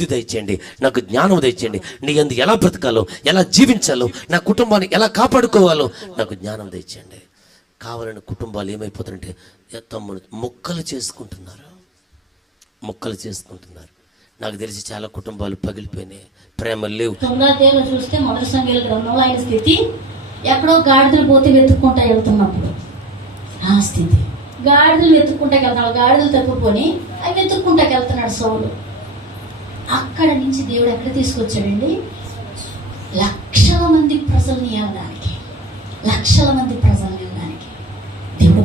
బుద్ధి దయచేయండి, నాకు జ్ఞానం దయచేయండి, నీ యందు ఎలా బ్రతకాలో, ఎలా జీవించాలో, నా కుటుంబాన్ని ఎలా కాపాడుకోవాలో నాకు జ్ఞానం దయచేయండి. కావాలని కుటుంబాలు ఏమైపోతారంటే తమ్ముడు మొక్కలు చేసుకుంటున్నారు. నాకు తెలిసి చాలా కుటుంబాలు పగిలిపోయినాయి, ప్రేమ లేవు. 9 చూస్తే మొదటి సంఖ్యల గ్రంథంలో ఆయన స్థితి ఎక్కడో గాడిదలు పోతే వెతుక్కుంటా వెళ్తున్నప్పుడు ఆ స్థితి. గాడిదలు వెతుక్కుంటా వెళ్తాడు, గాడిదలు తప్పుకొని అవి వెతుక్కుంటా వెళ్తున్నాడు సౌలు. అక్కడ నుంచి దేవుడు ఎక్కడ తీసుకొచ్చాడండి? లక్షల మంది ప్రజల్ని వెళ్ళడానికి దేవుడు